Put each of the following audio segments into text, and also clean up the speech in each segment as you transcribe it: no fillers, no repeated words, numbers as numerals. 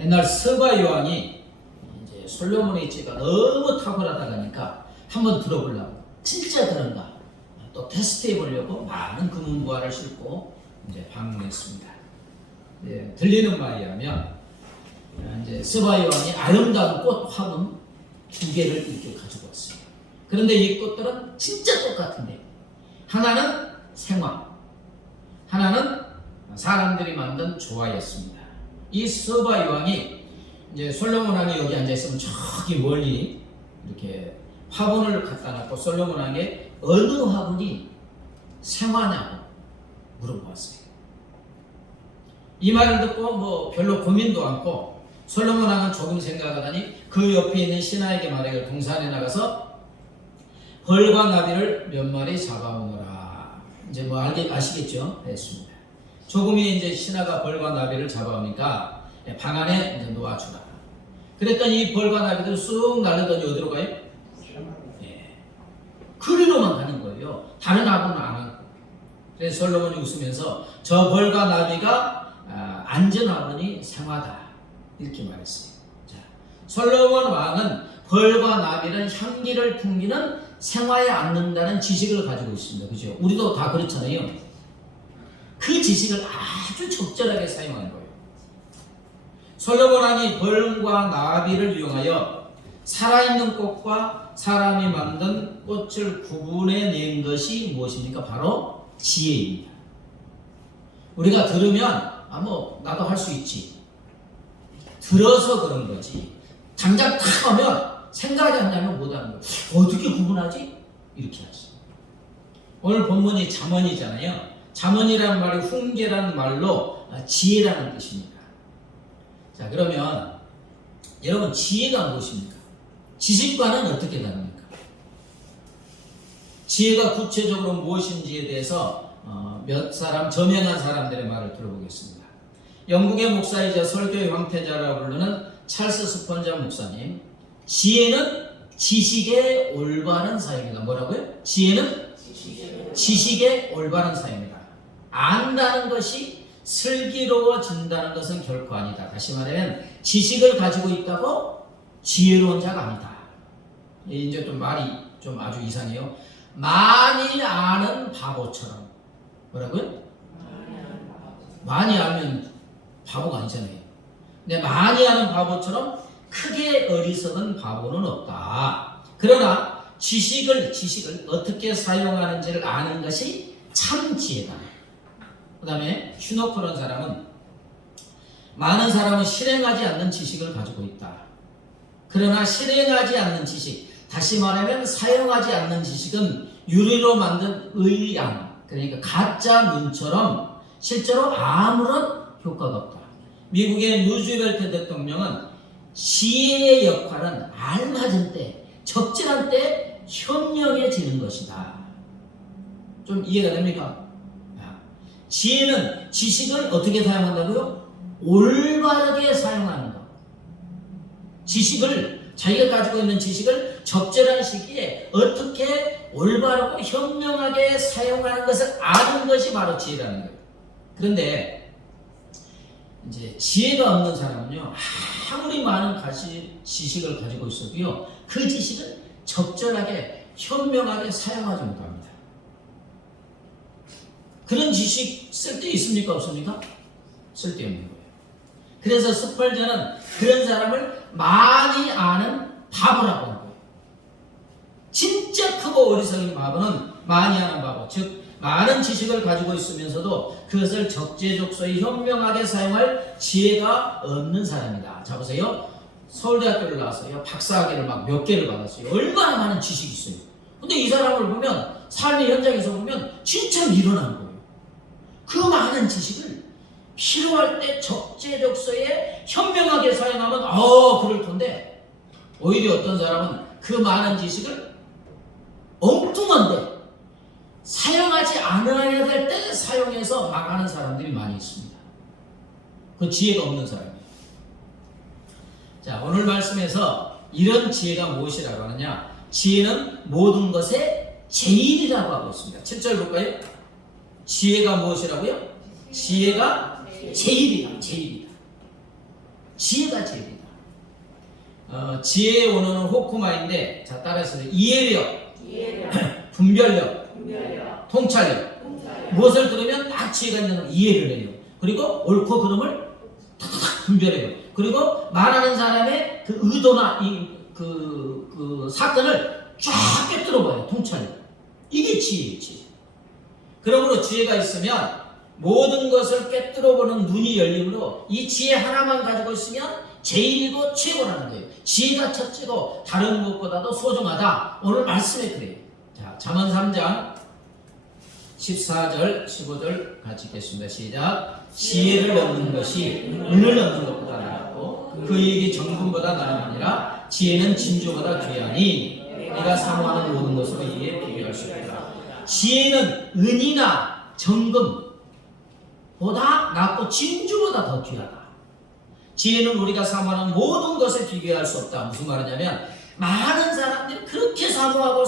옛날 스바 요왕이 이제 솔로몬의 지혜가 너무 탁월하다 보니까 한번 들어보려고, 진짜 그런가 또 테스트해 보려고 많은 금은보화를 싣고 이제 방문했습니다. 예, 들리는 말에 의하면 이제 스바 요왕이 아름다운 꽃 화분 2개를 이렇게 가지고 왔어요. 그런데 이 꽃들은 진짜 똑같은데, 하나는 생화, 하나는 사람들이 만든 조화였습니다. 이 스바 요왕이 이제 솔로몬 왕이 여기 앉아 있으면 저기 멀리 이렇게 화분을 갖다 놓고 솔로몬 왕에게 어느 화분이 생화냐고 물어보았어요. 이 말을 듣고 뭐 별로 고민도 않고 솔로몬 왕은 조금 생각하더니 그 옆에 있는 신하에게 말하기를 동산에 나가서 벌과 나비를 몇 마리 잡아오너라. 이제 뭐 아시겠죠? 했습니다. 조금이 이제 신하가 벌과 나비를 잡아오니까 방 안에 이제 놓아주라. 그랬더니 이 벌과 나비들 쑥 날르더니 어디로 가요? 예. 그리로만 가는 거예요. 다른 화분은 안 하고. 그래서 솔로몬이 웃으면서 저 벌과 나비가 안전 화분이 생화다, 이렇게 말했어요. 자, 솔로몬 왕은 벌과 나비는 향기를 풍기는 생화에 앉는다는 지식을 가지고 있습니다. 그죠? 우리도 다 그렇잖아요. 그 지식을 아주 적절하게 사용하는 거예요. 솔로몬 왕이 벌과 나비를 이용하여 살아있는 꽃과 사람이 만든 꽃을 구분해낸 것이 무엇입니까? 바로 지혜입니다. 우리가 들으면 뭐 나도 할 수 있지, 들어서 그런 거지, 당장 탁 하면 생각이 안 나면 못하는 거예요. 어떻게 구분하지? 이렇게 하지. 오늘 본문이 잠언이잖아요. 잠언이라는 말이 훈계라는 말로 지혜라는 뜻입니다. 자, 그러면 여러분, 지혜가 무엇입니까? 지식과는 어떻게 다릅니까? 지혜가 구체적으로 무엇인지에 대해서 몇 사람, 저명한 사람들의 말을 들어보겠습니다. 영국의 목사이자 설교의 황태자라고 부르는 찰스 스폰자 목사님, 지혜는 지식의 올바른 사용이다. 뭐라고요? 지혜는 지식의 올바른 사용이다. 안다는 것이 슬기로워진다는 것은 결코 아니다. 다시 말하면 지식을 가지고 있다고 지혜로운 자가 아니다. 이제 좀 말이 좀 아주 이상해요. 많이 아는 바보처럼. 뭐라고요? 많이 알면 바보가 아니잖아요. 근데 많이 아는 바보처럼 크게 어리석은 바보는 없다. 그러나 지식을 어떻게 사용하는지를 아는 것이 참 지혜다. 그 다음에 슈노크라는 사람은 많은 사람은 실행하지 않는 지식을 가지고 있다. 그러나 실행하지 않는 지식, 다시 말하면 사용하지 않는 지식은 유리로 만든 의양, 그러니까 가짜 눈처럼 실제로 아무런 효과가 없다. 미국의 루즈벨트 대통령은 지혜의 역할은 알맞은 때, 적절한 때 현명해지는 것이다. 좀 이해가 됩니까? 지혜는 지식을 어떻게 사용한다고요? 올바르게 사용하는 것. 지식을, 자기가 가지고 있는 지식을 적절한 시기에 어떻게 올바르고 현명하게 사용하는 것을 아는 것이 바로 지혜라는 거예요. 그런데 이제 지혜가 없는 사람은요, 아무리 많은 지식을 가지고 있어도요, 그 지식을 적절하게 현명하게 사용하지 못합니다. 그런 지식 쓸데 있습니까? 없습니까? 쓸데없는 거예요. 그래서 스펄전은 그런 사람을 많이 아는 바보라고 하는 거예요. 진짜 크고 어리석은 바보는 많이 아는 바보, 즉 많은 지식을 가지고 있으면서도 그것을 적재적소에 현명하게 사용할 지혜가 없는 사람이다. 자, 보세요. 서울대학교를 나와서요, 박사학위를 막 몇 개를 받았어요. 얼마나 많은 지식이 있어요. 근데 이 사람을 보면, 삶의 현장에서 보면 진짜 미련한 거예요. 그 많은 지식을 필요할 때 적재적소에 현명하게 사용하면 그럴 텐데, 오히려 어떤 사람은 그 많은 지식을 엉뚱한데 사용하지 않아야 될 때 사용해서 망하는 사람들이 많이 있습니다. 그 지혜가 없는 사람이에요. 자, 오늘 말씀에서 이런 지혜가 무엇이라고 하느냐? 지혜는 모든 것의 제일이라고 하고 있습니다. 7절 볼까요? 지혜가 무엇이라고요? 지혜가 제일이다. 제일이다. 지혜가 제일이다. 지혜의 원어는 호쿠마인데, 자, 따라서 이해력, 분별력, 통찰력. 무엇을 들으면 딱 지혜가 있는 걸 이해를 해요. 그리고 옳고 그름을 탁 분별해요. 그리고 말하는 사람의 그 의도나 그 사건을 쫙 꿰뚫어봐요. 통찰력. 이게 지혜예요, 지혜. 그러므로 지혜가 있으면 모든 것을 꿰뚫어보는 눈이 열리므로 이 지혜 하나만 가지고 있으면 제일이고 최고라는 거예요. 지혜가 첫째고 다른 무엇보다도 소중하다. 오늘 말씀에 그래요. 자, 잠언 3장 14절 15절 같이 읽겠습니다. 시작. 지혜를 얻는 것이 은을 얻는 것보다 나았고 그에게 정금보다 나음이니라. 지혜는 진주보다 귀하니 네가 사모하는 모든 것으로 이에 비교할 수 없다. 지혜는 은이나 정금보다 낫고 진주보다 더 귀하다. 지혜는 우리가 사모하는 모든 것에 비교할 수 없다. 무슨 말이냐면 많은 사람들이 그렇게 사모하고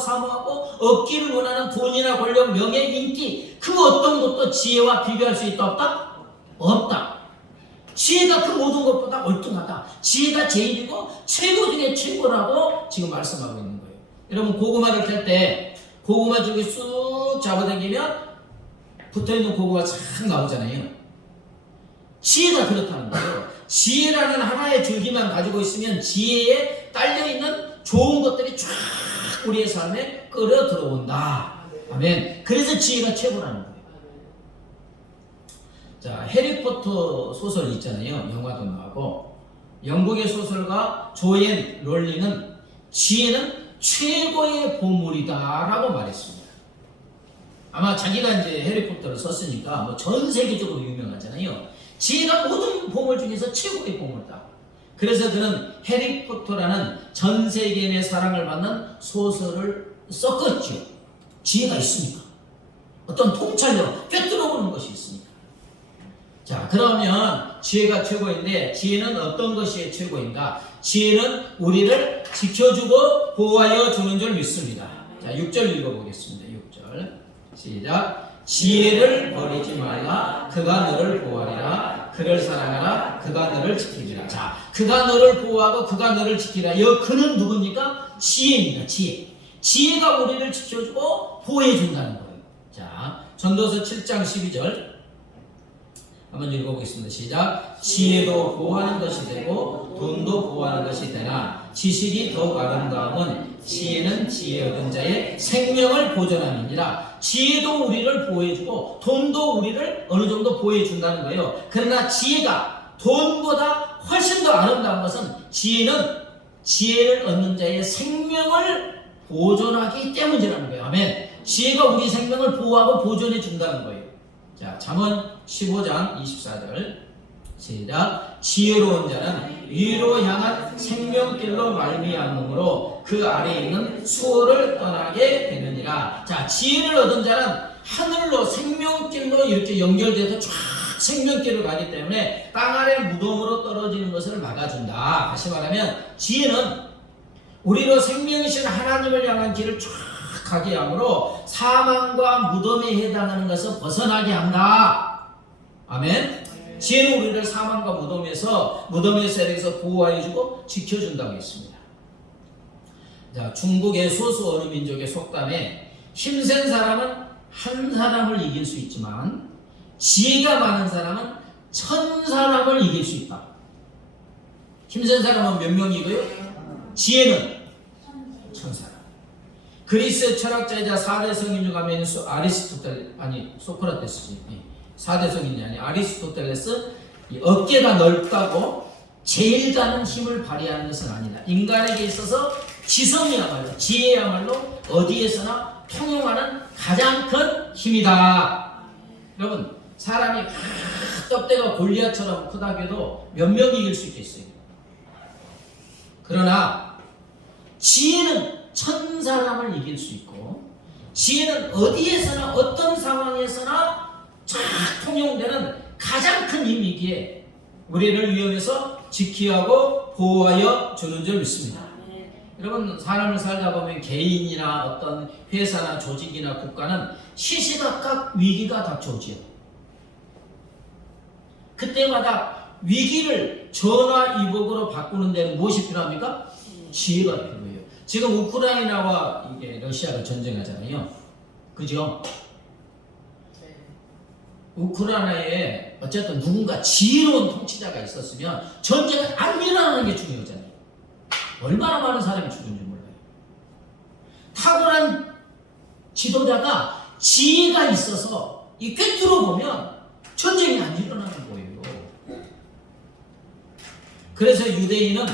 얻기를 원하는 돈이나 권력, 명예, 인기 그 어떤 것도 지혜와 비교할 수 있다 없다? 없다. 지혜가 그 모든 것보다 월등하다. 지혜가 제일이고 최고 중에 최고라고 지금 말씀하고 있는 거예요. 여러분 고구마를 캘 때 고구마 줄기 쑥 잡아당기면 붙어있는 고구마 쫙 나오잖아요. 지혜가 그렇다는 거예요. 지혜라는 하나의 줄기만 가지고 있으면 지혜에 딸려있는 좋은 것들이 쫙 우리의 삶에 끌어 들어온다. 아멘. 그래서 지혜가 최고라는 거예요. 자, 해리포터 소설 있잖아요. 영화도 나오고 영국의 소설가 조앤 롤링은 지혜는 최고의 보물이다 라고 말했습니다. 아마 자기가 이제 해리포터를 썼으니까 뭐 전 세계적으로 유명하잖아요. 지혜가 모든 보물 중에서 최고의 보물이다. 그래서 그는 해리포터라는 전 세계인의 사랑을 받는 소설을 썼겠죠. 지혜가 있으니까. 어떤 통찰력, 꿰뚫어보는 것이 있으니까. 자, 그러면 지혜가 최고인데 지혜는 어떤 것이 최고인가? 지혜는 우리를 지켜주고 보호하여 주는 줄 믿습니다. 자, 6절 읽어보겠습니다. 6절 시작. 지혜를 버리지 말라. 그가 너를 보호하리라. 그를 사랑하라. 그가 너를 지키리라. 자, 그가 너를 보호하고 그가 너를 지키리라. 그는 누굽니까? 지혜입니다. 지혜. 지혜가 우리를 지켜주고 보호해준다는 거예요. 자, 전도서 7장 12절 한번 읽어보겠습니다. 시작. 지혜도 보호하는 것이 되고 돈도 보호하는 것이 되나 지식이 더욱 아름다움은 지혜는 지혜 얻은 자의 생명을 보존함이니라. 지혜도 우리를 보호해주고 돈도 우리를 어느 정도 보호해준다는 거예요. 그러나 지혜가 돈보다 훨씬 더 아름다운 것은 지혜를 얻는 자의 생명을 보존하기 때문이라는 거예요. 아멘. 지혜가 우리 생명을 보호하고 보존해 준다는 거예요. 자, 잠언 15장 24절 시작. 지혜로운 자는 위로 향한 생명길로 말미암음으로 그 아래에 있는 수호를 떠나게 되느니라. 자, 지혜를 얻은 자는 하늘로 생명길로 이렇게 연결돼서 쫙 생명길을 가기 때문에 땅 아래 무덤으로 떨어지는 것을 막아준다. 다시 말하면 지혜는 우리로 생명이신 하나님을 향한 길을 쫙 가게 하므로 사망과 무덤에 해당하는 것을 벗어나게 한다. 아멘. 지혜는 우리를 사망과 무덤의 세력에서 보호해주고 지켜준다고 했습니다. 자, 중국의 소수 어느 민족의 속담에 힘센 사람은 한 사람을 이길 수 있지만 지혜가 많은 사람은 1000사람을 이길 수 있다. 힘센 사람은 몇 명이고요? 지혜는 1000사람. 그리스 철학자이자 4대 성인 중 한 명인 소크라테스지. 4대 성인이 아니 아리스토텔레스. 어깨가 넓다고 제일 가는 힘을 발휘하는 것은 아니다. 인간에게 있어서 지성이야말로 지혜야말로 어디에서나 통용하는 가장 큰 힘이다. 여러분, 사람이 떡대가 골리앗처럼 크다고 해도 몇 명이 이길 수 있겠어요. 그러나 지혜는 1000사람을 이길 수 있고 지혜는 어디에서나 어떤 상황에서나 쫙 통용되는 가장 큰 힘이기에 우리를 위험에서 지키하고 보호하여 주는 줄 믿습니다. 여러분, 사람을 살다 보면 개인이나 어떤 회사나 조직이나 국가는 시시각각 위기가 닥쳐오지요. 그때마다 위기를 전화위복으로 바꾸는 데는 무엇이 필요합니까? 지혜가 필요해요. 지금 우크라이나와 이게 러시아가 전쟁하잖아요. 그죠? 우크라이나에 어쨌든 누군가 지혜로운 통치자가 있었으면 전쟁이 안 일어나는 게 중요하잖아요. 얼마나 많은 사람이 죽은지 몰라요. 탁월한 지도자가 지혜가 있어서 이 꿰뚫어 보면 전쟁이 안 일어나는 거예요. 그래서 유대인은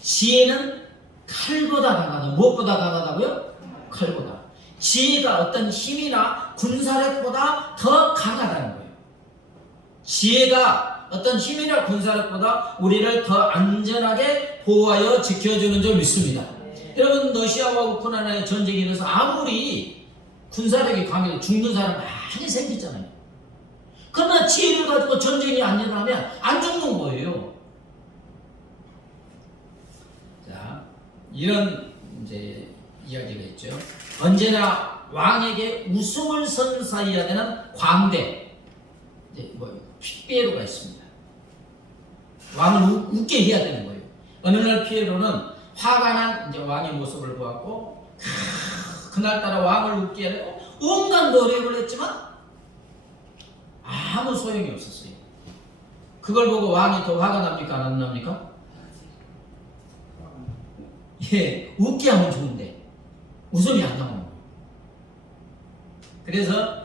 지혜는 칼보다 강하다. 무엇보다 강하다고요? 칼보다. 지혜가 어떤 힘이나 군사력보다 더 강하다는 거예요. 지혜가 어떤 힘이나 군사력보다 우리를 더 안전하게 보호하여 지켜주는 줄 믿습니다. 여러분, 러시아와 우크라이나의 전쟁이 일어나서 아무리 군사력이 강해도 죽는 사람 많이 생기잖아요. 그러나 지혜를 가지고 전쟁이 안 일어나면 안 죽는 거예요. 자, 이런 이제 이야기가 있죠. 언제나 왕에게 웃음을 선사해야 되는 광대, 이제 피에로가 있습니다. 왕을 웃게 해야 되는 거예요. 어느 날 피에로는 화가 난 이제 왕의 모습을 보았고, 그날따라 왕을 웃게 하려고 온갖 노력을 했지만 아무 소용이 없었어요. 그걸 보고 왕이 더 화가 납니까? 안 납니까? 예, 웃게 하면 좋은데 웃음이 안 나오는 거예요. 그래서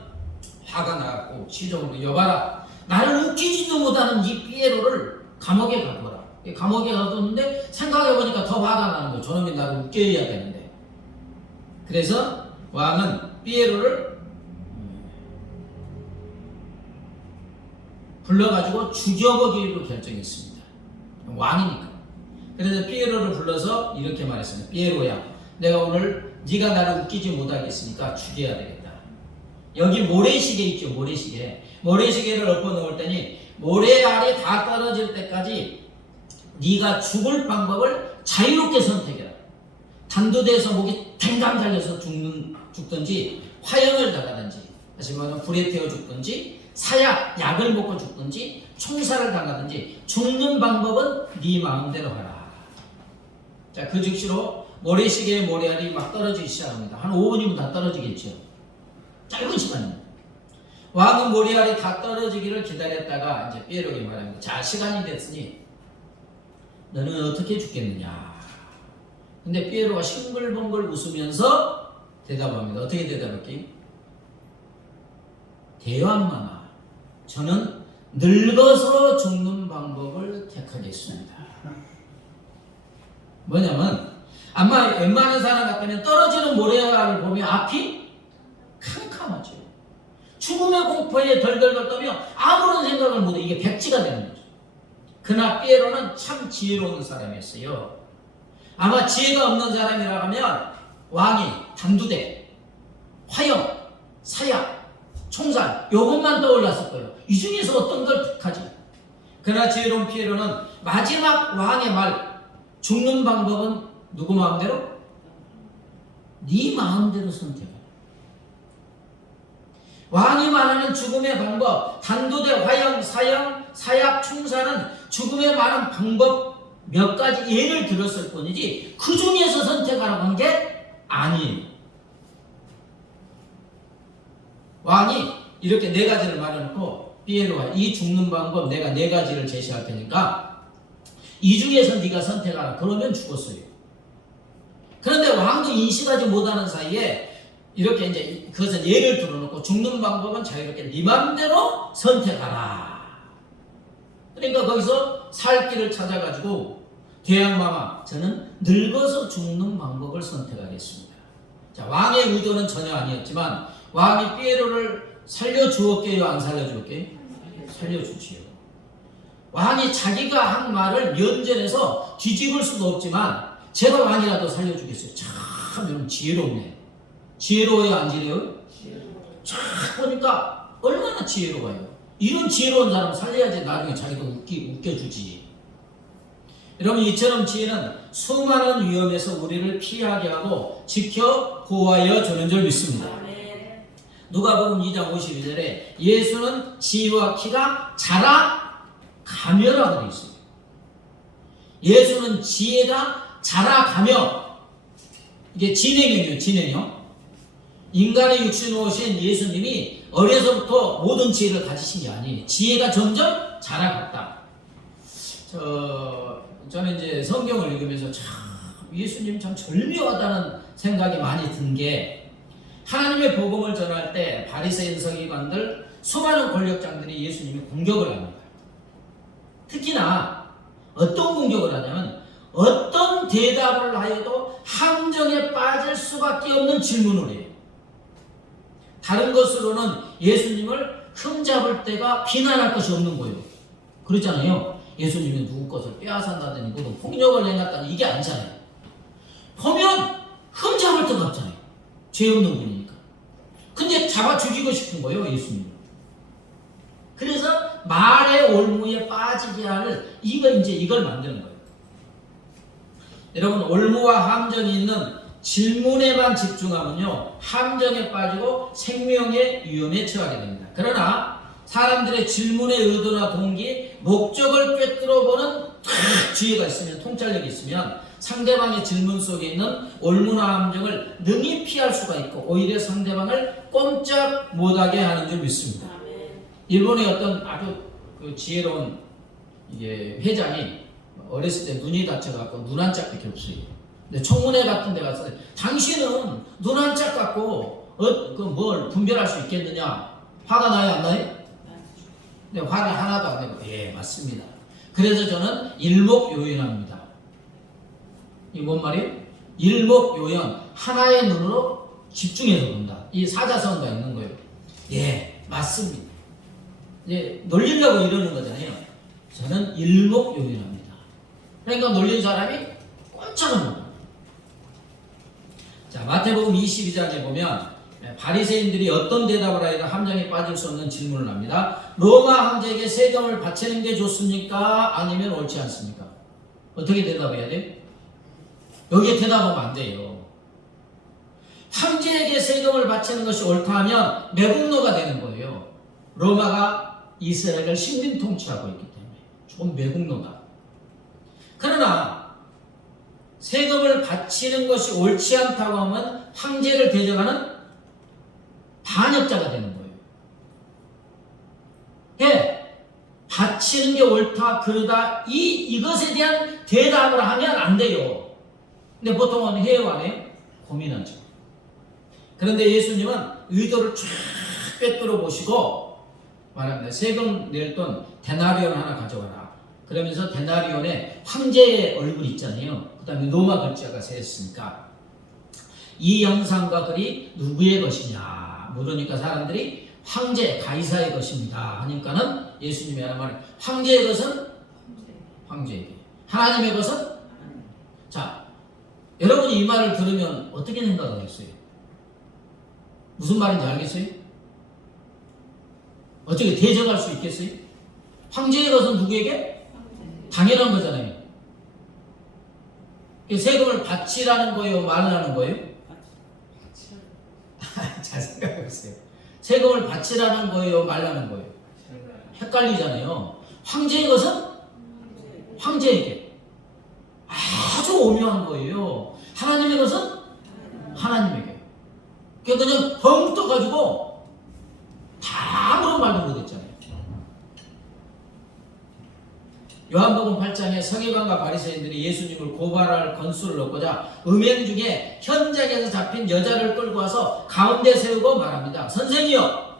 화가 나고 시종으로 여봐라, 나를 웃기지도 못하는 이 피에로를 감옥에 가둬라. 감옥에 가뒀는데 생각해보니까 더 화가 나는 거예요. 저놈이 나를 웃게 해야 되는데. 그래서 왕은 피에로를 불러가지고 죽여보기로 결정했습니다. 왕이니까. 그래서 피에로를 불러서 이렇게 말했습니다. 피에로야, 내가 오늘 네가 나를 웃기지 못하겠으니까 죽여야 되겠다. 여기 모래시계 있죠. 모래시계를 엎어놓을 때니 모래알이 다 떨어질 때까지 네가 죽을 방법을 자유롭게 선택해라. 단두대에서 목이 탱강 달려서 죽든지, 화형을 당하든지, 다시 말하면 불에 태워 죽든지, 사약, 약을 먹고 죽든지, 총살을 당하든지, 죽는 방법은 네 마음대로 하라. 자, 그 즉시로 모래시계의 모래알이 막 떨어지기 시작합니다. 한 5분이면 다 떨어지겠죠. 짧은 시간입니다. 왕은 모래알이 다 떨어지기를 기다렸다가 이제 피에로에게 말합니다. 자, 시간이 됐으니 너는 어떻게 죽겠느냐. 근데 피에로가 싱글벙글 웃으면서 대답합니다. 어떻게 대답할게요? 대왕마마, 저는 늙어서 죽는 방법을 택하겠습니다. 뭐냐면 아마 웬만한 사람 같다면 떨어지는 모래알을 보면 앞이 캄캄하죠. 죽음의 공포에 덜덜덜 떨며 아무런 생각을 못해. 이게 백지가 되는 거죠. 그러나 피에로는 참 지혜로운 사람이었어요. 아마 지혜가 없는 사람이라 하면 왕이 단두대, 화형, 사약, 총살 요것만 떠올랐을 거예요. 이 중에서 어떤 걸 택하지? 그러나 지혜로운 피에로는 마지막 왕의 말, 죽는 방법은 누구 마음대로? 네 마음대로 선택해. 왕이 말하는 죽음의 방법, 단두대, 화형, 사형, 사약, 총살은 죽음의 많은 방법 몇 가지 예를 들었을 뿐이지 그 중에서 선택하라고 한 게 아니에요. 왕이 이렇게 네 가지를 말해놓고 피에로가 이 죽는 방법 내가 네 가지를 제시할 테니까 이 중에서 네가 선택하라. 그러면 죽었어요. 그런데 왕도 인식하지 못하는 사이에 이렇게 이제 그것은 예를 들어놓고 죽는 방법은 자유롭게 네 맘대로 선택하라. 그러니까 거기서 살 길을 찾아가지고 대왕마마, 저는 늙어서 죽는 방법을 선택하겠습니다. 자, 왕의 의도는 전혀 아니었지만 왕이 피에로를 살려주었게요, 안 살려줄게요? 살려주지요. 왕이 자기가 한 말을 면전에서 뒤집을 수도 없지만 제가 왕이라도 살려주겠어요. 참 여러분 지혜롭네. 지혜로워요, 안 지혜로워요? 참 보니까 얼마나 지혜로워요. 이런 지혜로운 사람 살려야지 나중에 자기도 웃겨주지. 여러분, 이처럼 지혜는 수많은 위험에서 우리를 피하게 하고 지켜 보호하여 주는 줄 믿습니다. 누가복음 2장 52절에 예수는 지혜와 키가 자라 가며라고 되어 있어요. 예수는 지혜가 자라가며, 이게 진행형이에요. 진행형. 인간의 육신으로 오신 예수님이 어려서부터 모든 지혜를 가지신 게 아니에요. 지혜가 점점 자라갔다. 저는 이제 성경을 읽으면서 참 예수님 참 절묘하다는 생각이 많이 든 게, 하나님의 복음을 전할 때 바리새인 서기관들, 수많은 권력장들이 예수님이 공격을 합니다. 특히나 어떤 공격을 하냐면, 어떤 대답을 하여도 함정에 빠질 수밖에 없는 질문을 해요. 다른 것으로는 예수님을 흠잡을 때가 비난할 것이 없는 거예요. 그렇잖아요. 예수님이 누구 것을 빼앗았다더니 누구 폭력을 행했다니, 이게 아니잖아요. 보면 흠잡을 데가 없잖아요. 죄 없는 분이니까. 근데 잡아 죽이고 싶은 거예요, 예수님. 그래서 말의 올무에 빠지게 할 이걸 만드는 거예요. 여러분, 올무와 함정이 있는 질문에만 집중하면요, 함정에 빠지고 생명의 위험에 처하게 됩니다. 그러나 사람들의 질문의 의도나 동기, 목적을 꿰뚫어 보는 지혜가 있으면, 통찰력이 있으면 상대방의 질문 속에 있는 올무나 함정을 능히 피할 수가 있고, 오히려 상대방을 꼼짝 못하게 하는 줄 믿습니다. 일본의 어떤 아주 지혜로운 회장이 어렸을 때 눈이 다쳐갖고 눈 한 짝밖에 없어요. 근데 청문회 같은 데 가서, 당신은 눈 한 짝 갖고 뭘 분별할 수 있겠느냐? 화가 나요, 안 나요? 근데 화를 하나도 안 내고, 예, 맞습니다. 그래서 저는 일목요연합니다. 이 뭔 말이에요? 일목요연, 하나의 눈으로 집중해서 본다. 이 사자성어가 있는 거예요. 예, 맞습니다. 이제 놀리려고 이러는 거잖아요. 저는 일목요연합니다. 그러니까 놀린 사람이 꼼짝을 못합니다. 자, 마태복음 22장에 보면 바리새인들이 어떤 대답을 하여도 함정에 빠질 수 없는 질문을 합니다. 로마 황제에게 세금을 바치는 게 좋습니까? 아니면 옳지 않습니까? 어떻게 대답해야 돼요? 여기에 대답하면 안 돼요. 황제에게 세금을 바치는 것이 옳다 하면 매국노가 되는 거예요. 로마가 이스라엘을 식민 통치하고 있기 때문에 좀 매국노다. 그러나 세금을 바치는 것이 옳지 않다고 하면 황제를 대적하는 반역자가 되는 거예요. 예, 바치는 게 옳다, 그러다, 이것에 대한 대답을 하면 안 돼요. 근데 보통은 해요, 안 해요? 고민하죠. 그런데 예수님은 의도를 쫙 꿰뚫어 보시고 말합니다. 세금 낼 돈 데나리온 하나 가져와라. 그러면서 데나리온에 황제의 얼굴이 있잖아요. 그 다음에 로마 글자가 새였으니까 이 영상과 글이 누구의 것이냐 물으니까 사람들이 황제 가이사의 것입니다 하니까는 예수님이 하는 말은, 황제의 것은 황제에게, 하나님의 것은, 자, 여러분이 이 말을 들으면 어떻게 생각하겠어요? 무슨 말인지 알겠어요? 어떻게 대적할 수 있겠어요? 황제의 것은 누구에게? 당연한 거잖아요. 세금을 바치라는 거예요, 말하는 거예요? 잘 생각해보세요. 세금을 바치라는 거예요, 말하는 거예요? 헷갈리잖아요. 황제의 것은 황제에게. 아주 오묘한 거예요. 하나님의 것은 하나님에게. 그냥 벙 떠가지고 다 아무런 말도 못했잖아요. 요한복음 8장에 서기관과 바리새인들이 예수님을 고발할 건수를 얻고자 음행 중에 현장에서 잡힌 여자를 끌고 와서 가운데 세우고 말합니다. 선생이여,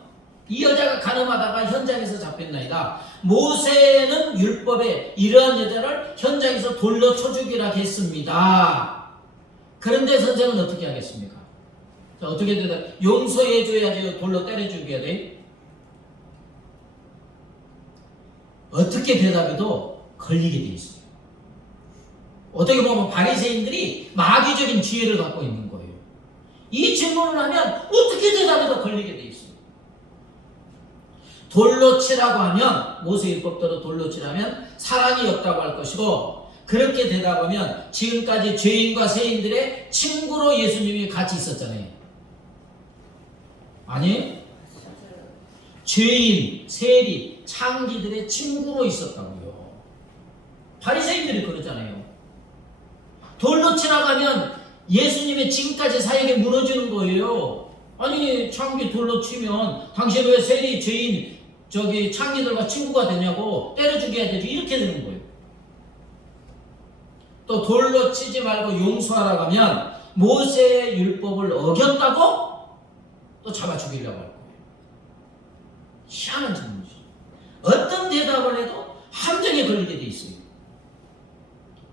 이 여자가 간음하다가 현장에서 잡혔나이다. 모세는 율법에 이러한 여자를 현장에서 돌로 쳐 죽이라 했습니다. 그런데 선생은 어떻게 하겠습니까? 자, 어떻게 대답? 용서해 줘야지 돌로 때려 죽여야 돼? 어떻게 대답해도 걸리게 돼 있어요. 어떻게 보면 바리새인들이 마귀적인 지혜를 갖고 있는 거예요. 이 질문을 하면 어떻게 대답해도 걸리게 돼 있어요. 돌로 치라고 하면, 모세율법대로 돌로 치라면 사랑이 없다고 할 것이고, 그렇게 대답하면 지금까지 죄인과 세인들의 친구로 예수님이 같이 있었잖아요. 아니에요? 죄인, 세리, 창기들의 친구로 있었다고요. 바리새인들이 그러잖아요. 돌로 치라고 하면 예수님의 지금까지 사역이 무너지는 거예요. 아니 창기 돌로 치면 당신 왜 세리 죄인 창기들과 친구가 되냐고 때려 죽여야 되지 이렇게 되는 거예요. 또 돌로 치지 말고 용서하라고 하면 모세의 율법을 어겼다고 또 잡아 죽이려고 할 거예요. 희한한 질문이죠. 어떤 대답을 해도 함정에 걸리게 돼 있어요.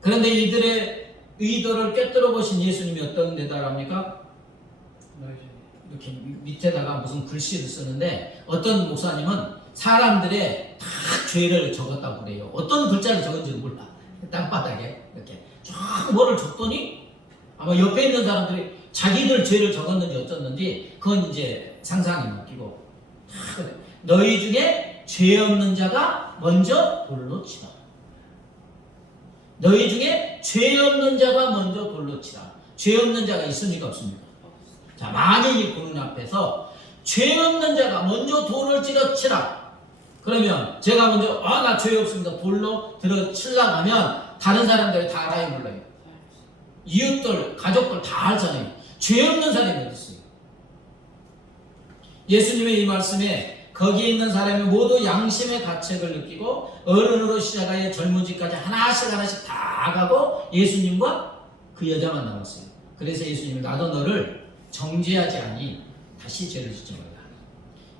그런데 이들의 의도를 꿰뚫어 보신 예수님이 어떤 대답을 합니까? 이렇게 밑에다가 무슨 글씨를 쓰는데 어떤 목사님은 사람들의 다 죄를 적었다고 그래요. 어떤 글자를 적은지는 몰라. 땅바닥에 이렇게 쫙 뭐를 적더니 아마 옆에 있는 사람들이 자기들 죄를 적었는지 어쩌는지 그건 이제 상상이 맡기고 다 그래. 너희 중에 죄 없는 자가 먼저 돌로 치라. 너희 중에 죄 없는 자가 먼저 돌로 치라. 죄 없는 자가 있습니까 없습니까? 자, 만일 이 보는 앞에서 죄 없는 자가 먼저 돌을 치라. 그러면 제가 먼저 나 죄 없습니다. 돌로 들어 치려고 하면 다른 사람들이 다 알아요 몰라요? 이웃들, 가족들 다 알잖아요. 죄 없는 사람이 어디 있어요? 예수님의 이 말씀에 거기에 있는 사람이 모두 양심의 가책을 느끼고 어른으로 시작하여 젊은이까지 하나씩 다 가고 예수님과 그 여자만 남았어요. 그래서 예수님이 나도 너를 정죄하지 아니 다시 죄를 짓지 말라.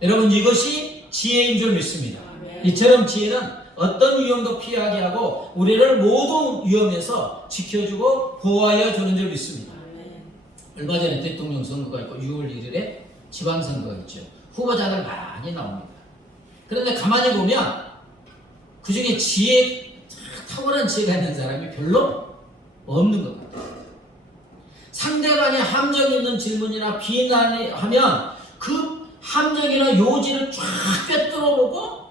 여러분 이것이 지혜인 줄 믿습니다. 이처럼 지혜는 어떤 위험도 피하게 하고 우리를 모든 위험에서 지켜주고 보호하여 주는 줄 믿습니다. 얼마 전에 대통령 선거가 있고 6월 1일에 지방선거가 있죠. 후보자들 많이 나옵니다. 그런데 가만히 보면 그 중에 탁월한 지혜가 있는 사람이 별로 없는 것 같아요. 상대방의 함정 있는 질문이나 비난을 하면 그 함정이나 요지를 쫙 꿰뚫어보고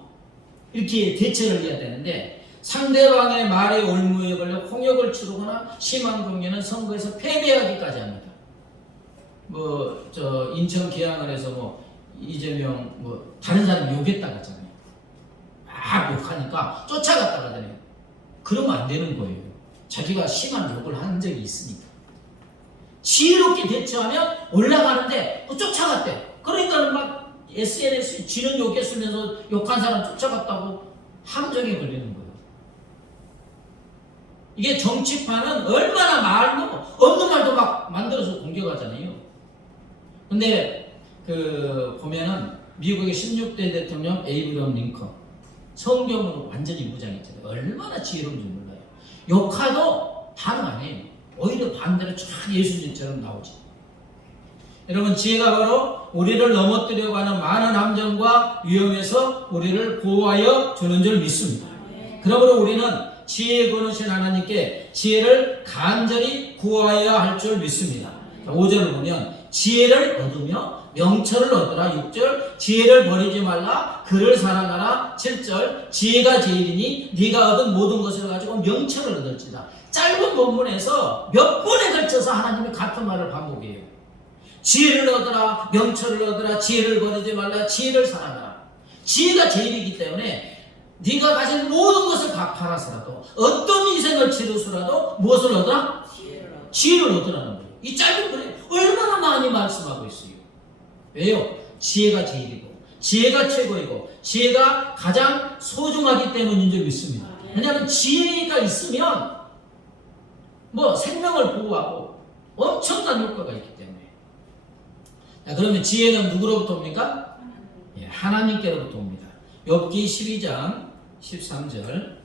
이렇게 대처를 해야 되는데 상대방의 말에 올무에 걸려 홍역을 치르거나 심한 경우에는 선거에서 패배하기까지 합니다. 인천 계양을 해서 이재명 다른 사람 욕했다 그러잖아요. 막 욕하니까 쫓아갔다 그러잖아요. 그러면 안 되는 거예요. 자기가 심한 욕을 한 적이 있으니까. 지혜롭게 대처하면 올라가는데 또 쫓아갔대. 그러니까 막 SNS에 지는 욕했으면서 욕한 사람 쫓아갔다고 함정에 걸리는 거예요. 이게 정치판은 얼마나 말도 없는 말도 막 만들어서 공격하잖아요. 근데 보면은 미국의 16대 대통령 에이브러함 링컨 성경으로 완전히 무장했잖아요. 얼마나 지혜로운지 몰라요. 욕하도 반응 안 해요. 오히려 반대로 쫙 예수님처럼 나오지. 여러분 지혜가 바로 우리를 넘어뜨려고 하는 많은 함정과 위험에서 우리를 보호하여 주는 줄 믿습니다. 그러므로 우리는 지혜에 거느신 하나님께 지혜를 간절히 구하여야 할 줄 믿습니다. 5절을 보면 지혜를 얻으며 명철을 얻으라. 6절 지혜를 버리지 말라. 그를 사랑하라. 7절 지혜가 제일이니 네가 얻은 모든 것을 가지고 명철을 얻을지다. 짧은 본문에서 몇 번에 걸쳐서 하나님이 같은 말을 반복해요. 지혜를 얻으라, 명철을 얻으라, 지혜를 버리지 말라, 지혜를 사랑하라. 지혜가 제일이기 때문에 네가 가진 모든 것을 다 팔아서라도 어떤 인생을 치르서라도 무엇을 얻으라? 지혜를 얻으라는 거예요. 이 짧은 글에 얼마나 많이 말씀하고 있어요. 왜요? 지혜가 제일이고 지혜가 최고이고 지혜가 가장 소중하기 때문인 줄 믿습니다. 왜냐하면 지혜가 있으면 생명을 보호하고 엄청난 효과가 있기 때문에. 자, 그러면 지혜는 누구로부터 옵니까? 하나님께로부터 옵니다. 욥기 12장 13절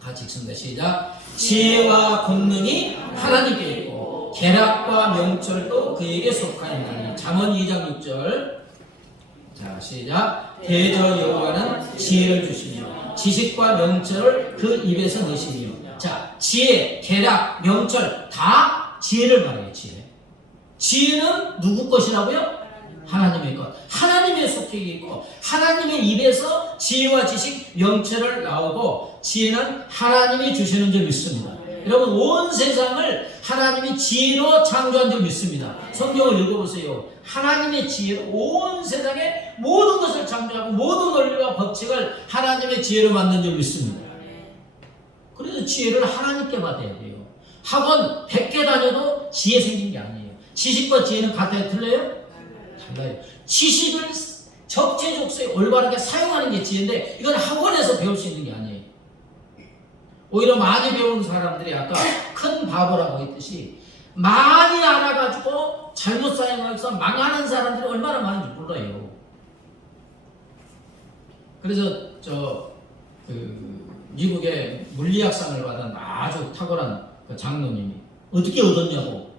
같이 읽습니다. 시작. 지혜와 권능이 하나님께 있고 계략과 명철도 그에게 속하니라. 잠언 2장 6절. 자, 시작. 대저 여호와는 지혜를 주시며 지식과 명철을 그 입에서 내시며. 자, 지혜, 계략, 명철 다 지혜를 말해요. 지혜는 누구 것이라고요? 하나님의 것. 하나님의 속행이 있고 하나님의 입에서 지혜와 지식, 명철을 나오고 지혜는 하나님이 주시는 줄 믿습니다. 여러분 온 세상을 하나님이 지혜로 창조한 줄 믿습니다. 성경을 읽어보세요. 하나님의 지혜로 온 세상의 모든 것을 창조하고 모든 원리와 법칙을 하나님의 지혜로 만든 줄 믿습니다. 그래서 지혜를 하나님께 받아야 돼요. 학원 100개 다녀도 지혜 생긴 게 아니에요. 지식과 지혜는 같아요? 틀려요? 달라요. 지식을 적재적소에 올바르게 사용하는 게 지혜인데 이건 학원에서 배울 수 있는 게 아니에요. 오히려 많이 배운 사람들이 아까 큰 바보라고 했듯이 많이 알아가지고 잘못 사용해서 망하는 사람들이 얼마나 많은지 몰라요. 그래서 미국의 물리학상을 받은 아주 탁월한 그 장로님이 어떻게 얻었냐고,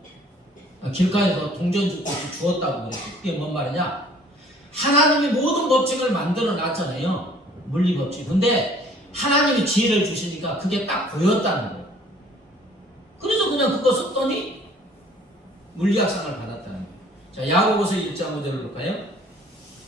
길가에서 동전주꽃이 주었다고 그랬어요. 그게 뭔 말이냐? 하나님이 모든 법칙을 만들어 놨잖아요. 물리 법칙. 근데 하나님이 지혜를 주시니까 그게 딱 보였다는 거예요. 그래서 그냥 그거 썼더니 물리학상을 받았다는 거예요. 자, 야고보서 1장 5절을 볼까요?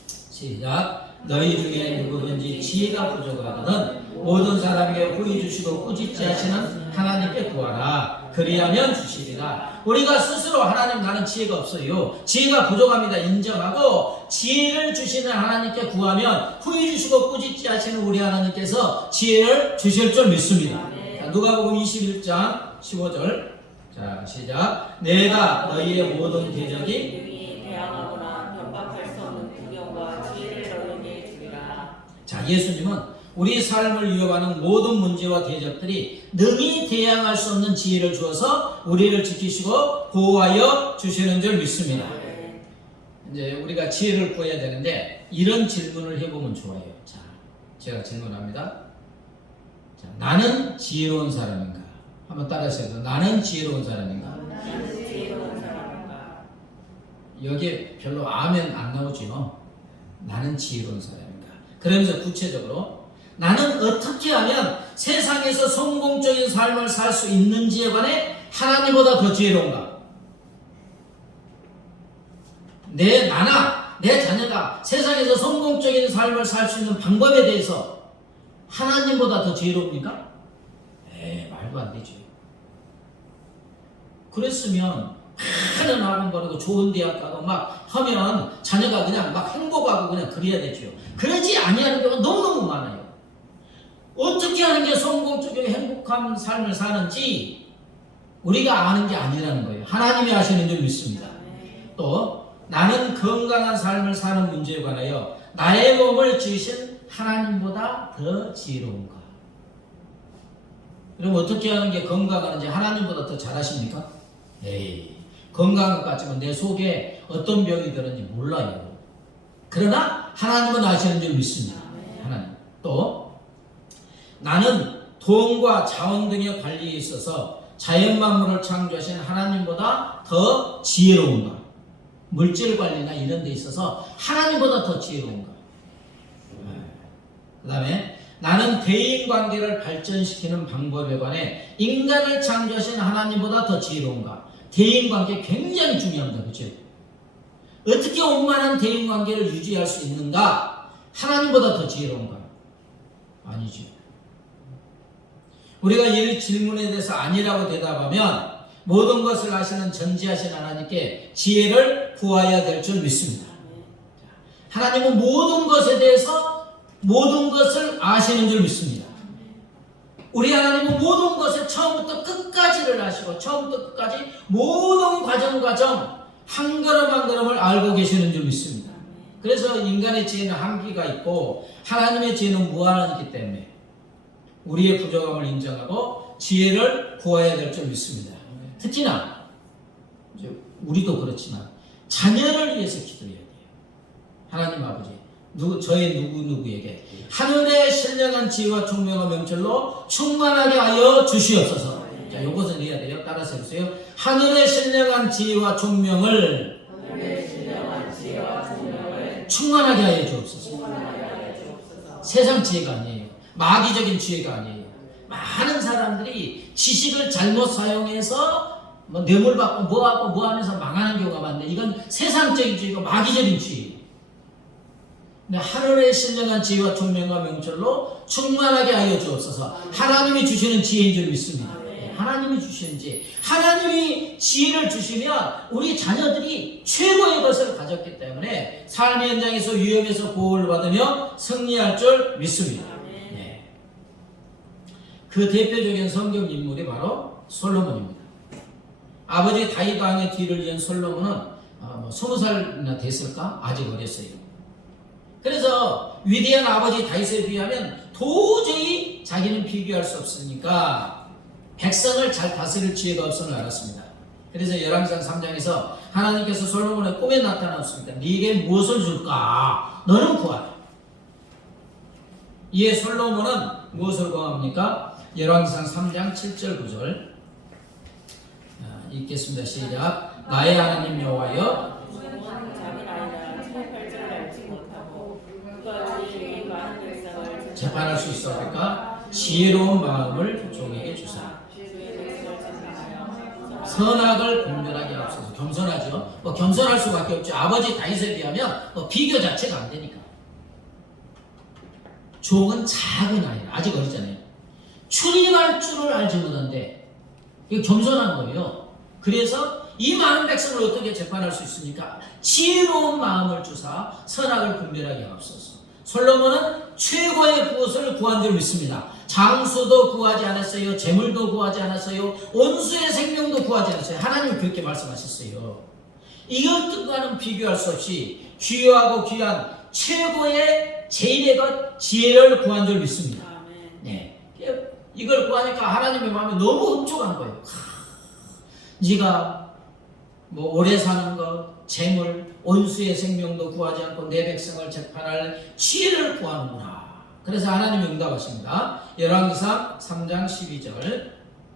시작. 너희 중에 누구든지 지혜가 부족하거든 모든 사람에게 후히 주시고 꾸짖지 하시는 하나님께 구하라. 그리하면 주시리라. 우리가 스스로 하나님 나는 지혜가 없어요, 지혜가 부족합니다 인정하고 지혜를 주시는 하나님께 구하면 후히 주시고 꾸짖지 하시는 우리 하나님께서 지혜를 주실 줄 믿습니다. 자, 누가복음 21장 15절. 자, 시작. 내가 너희의 모든 대적이 대항하거나 변박할 수 없는 구경과 지혜를 너희에게 주리라. 자, 예수님은 우리 삶을 위협하는 모든 문제와 대적들이 능히 대항할 수 없는 지혜를 주어서 우리를 지키시고 보호하여 주시는 줄 믿습니다. 이제 우리가 지혜를 구해야 되는데 이런 질문을 해보면 좋아요. 자, 제가 질문합니다. 자, 나는 지혜로운 사람인가? 한번 따라하세요. 나는 지혜로운 사람인가? 나는 지혜로운 사람인가? 여기에 별로 아멘 안 나오죠. 나는 지혜로운 사람인가? 그러면서 구체적으로 나는 어떻게 하면 세상에서 성공적인 삶을 살 수 있는지에 관해 하나님보다 더 지혜로운가? 내 자녀가 세상에서 성공적인 삶을 살 수 있는 방법에 대해서 하나님보다 더 지혜로웁니까? 말도 안 되죠. 그랬으면 많은 학원 보내고 좋은 대학 가고 막 하면 자녀가 그냥 막 행복하고 그냥 그래야 되죠. 그러지 아니하는 경우가 너무너무 많아요. 어떻게 하는 게 성공적이고 행복한 삶을 사는지 우리가 아는 게 아니라는 거예요. 하나님이 하시는 줄 믿습니다. 또 나는 건강한 삶을 사는 문제에 관하여 나의 몸을 지으신 하나님보다 더 지혜로운가? 그럼 어떻게 하는 게 건강한지 하나님보다 더 잘하십니까? 건강한 것 같지만 내 속에 어떤 병이 들었는지 몰라요. 그러나 하나님은 아시는 줄 믿습니다. 하나님. 또 나는 돈과 자원 등의 관리에 있어서 자연 만물을 창조하신 하나님보다 더 지혜로운가? 물질 관리나 이런 데 있어서 하나님보다 더 지혜로운가? 그 다음에 나는 대인관계를 발전시키는 방법에 관해 인간을 창조하신 하나님보다 더 지혜로운가? 대인관계 굉장히 중요합니다. 그렇죠? 어떻게 원만한 대인관계를 유지할 수 있는가? 하나님보다 더 지혜로운가? 아니죠. 우리가 이 질문에 대해서 아니라고 대답하면 모든 것을 아시는 전지하신 하나님께 지혜를 구하여야 될 줄 믿습니다. 하나님은 모든 것에 대해서 모든 것을 아시는 줄 믿습니다. 우리 하나님은 모든 것을 처음부터 끝까지를 아시고 처음부터 끝까지 모든 과정 한 걸음 한 걸음을 알고 계시는 줄 믿습니다. 그래서 인간의 지혜는 한계가 있고 하나님의 지혜는 무한하기 때문에 우리의 부족함을 인정하고 지혜를 구해야 될 줄 믿습니다. 특히나 우리도 그렇지만 자녀를 위해서 기도해야 돼요. 하나님 아버지, 저의 누구에게 하늘의 신령한 지혜와 총명과 명철로 충만하게 하여 주시옵소서. 자, 이것은 해야 돼요. 따라서 해보세요. 하늘의 신령한 지혜와 총명을 충만하게 하여 주옵소서. 세상 지혜가 아니에요. 마귀적인 지혜가 아니에요. 많은 사람들이 지식을 잘못 사용해서 뇌물 받고 뭐 하면서 망하는 경우가 많은데 이건 세상적인 지혜고 마귀적인 지혜예요. 하늘의 신령한 지혜와 총명과 명철로 충만하게 하여 주옵소서. 하나님이 주시는 지혜인 줄 믿습니다. 하나님이 주시는 지혜. 하나님이 지혜를 주시면 우리 자녀들이 최고의 것을 가졌기 때문에 삶의 현장에서 위험에서 보호를 받으며 승리할 줄 믿습니다. 그 대표적인 성경 인물이 바로 솔로몬입니다. 아버지 다윗 왕의 뒤를 이은 솔로몬은 20살이나 됐을까? 아직 어렸어요. 그래서 위대한 아버지 다윗에 비하면 도저히 자기는 비교할 수 없으니까 백성을 잘 다스릴 지혜가 없음을 알았습니다. 그래서 열왕기상 3장에서 하나님께서 솔로몬의 꿈에 나타났습니다. 네게 무엇을 줄까? 너는 구하라. 이에 솔로몬은 무엇을 구합니까? 열왕기상 3장 7절 9절 읽겠습니다. 시작. 나의 하나님 여호와여, 솔로몬은 작은 아이라 체육할 줄 알지 못하고 그가 지혜의 많은 백성을 재판할 수 있어니까 지혜로운 마음을 종에게 주사. 주의 백성을 재판하여 선악을 분별하게 앞서서 겸손하죠. 겸손할 수밖에 없죠. 아버지 다윗에 비하면 비교 자체가 안 되니까. 종은 작은 아이라 아직 어리잖아요. 출입할 줄을 알지 못한데 이거 겸손한 거예요. 그래서 이 많은 백성을 어떻게 재판할 수 있습니까? 지혜로운 마음을 주사 선악을 분별하게 앞서서. 솔로몬은 최고의 무엇을 구한 줄 믿습니다. 장수도 구하지 않았어요. 재물도 구하지 않았어요. 온수의 생명도 구하지 않았어요. 하나님은 그렇게 말씀하셨어요. 이것과는 비교할 수 없이 귀하고 귀한 최고의 제일의 것 지혜를 구한 줄 믿습니다. 아멘. 네, 이걸 구하니까 하나님의 마음이 너무 흡족한 거예요. 네가 오래 사는 것, 재물, 온수의 생명도 구하지 않고 내 백성을 재판할 지혜를 구하는구나. 그래서 하나님이 응답하십니다. 열왕기상 3장 12절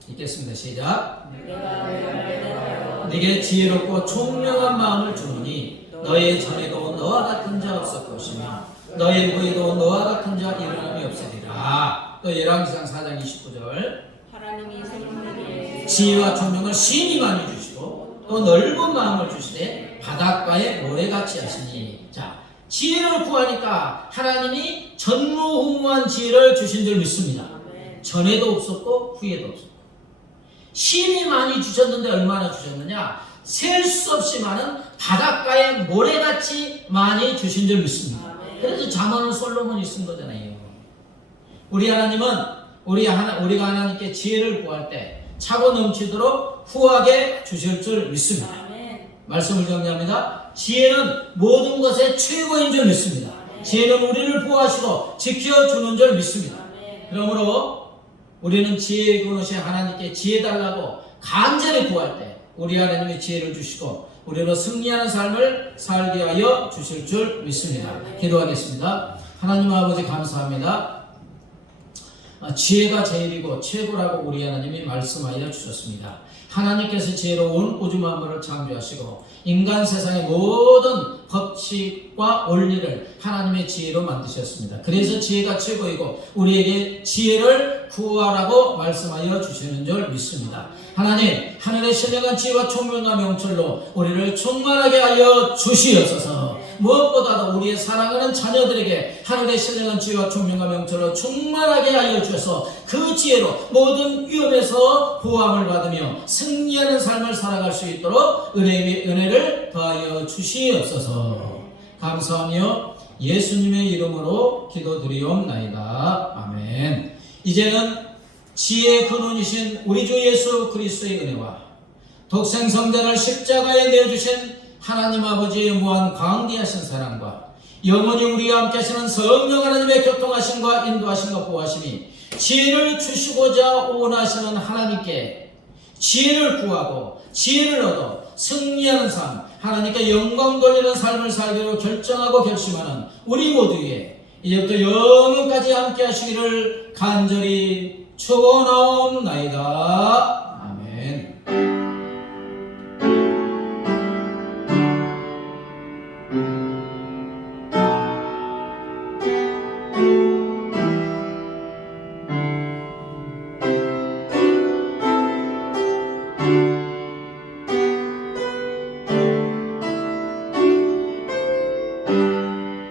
읽겠습니다. 시작. 네게 지혜롭고 총명한 마음을 주노니 너의 전에도 너와 같은 자 없을 것이며 너의 후에도 너와 같은 자 일어남이 없으리라. 또 열왕기상 4장 29절 하나님이 솔로몬에게 지혜와 총명을 심히 많이 주시고 또 넓은 마음을 주시되 바닷가에 모래같이 하시니. 자, 지혜를 구하니까 하나님이 전무후무한 지혜를 주신 줄 믿습니다. 아멘. 전에도 없었고 후에도 없었고 심히 많이 주셨는데 얼마나 주셨느냐? 셀 수 없이 많은 바닷가에 모래같이 많이 주신 줄 믿습니다. 아멘. 그래서 잠언은 솔로몬이 쓴 거잖아요. 우리 하나님은 우리가 하나님께 지혜를 구할 때 차고 넘치도록 후하게 주실 줄 믿습니다. 아멘. 말씀을 정리합니다. 지혜는 모든 것의 최고인 줄 믿습니다. 지혜는 우리를 보호하시고 지켜주는 줄 믿습니다. 아멘. 그러므로 우리는 지혜의 근원이신 하나님께 지혜 달라고 간절히 구할 때 우리 하나님의 지혜를 주시고 우리로 승리하는 삶을 살게 하여 주실 줄 믿습니다. 기도하겠습니다. 하나님 아버지 감사합니다. 지혜가 제일이고 최고라고 우리 하나님이 말씀하여 주셨습니다. 하나님께서 지혜로운 우주 만물을 창조하시고 인간 세상의 모든 법칙과 원리를 하나님의 지혜로 만드셨습니다. 그래서 지혜가 최고이고 우리에게 지혜를 구하라고 말씀하여 주시는 줄 믿습니다. 하나님, 하늘의 신령한 지혜와 총명과 명철로 우리를 충만하게 하여 주시옵소서. 무엇보다도 우리의 사랑하는 자녀들에게 하늘의 신령한 지혜와 총명과 명철로 충만하게 하여 주셔서 그 지혜로 모든 위험에서 보호함을 받으며 승리하는 삶을 살아갈 수 있도록 은혜를 더하여 주시옵소서. 감사하며 예수님의 이름으로 기도드리옵나이다. 아멘. 이제는 지혜의 근원이신 우리 주 예수 그리스도의 은혜와 독생성자를 십자가에 내어주신 하나님 아버지의 무한 광대하신 사랑과 영원히 우리와 함께 하시는 성령 하나님의 교통하심과 인도하심과 보호하심이 지혜를 주시고자 원하시는 하나님께 지혜를 구하고 지혜를 얻어 승리하는 삶, 하나님께 영광 돌리는 삶을 살기로 결정하고 결심하는 우리 모두에 이제부터 영원까지 함께 하시기를 간절히 축원하옵나이다.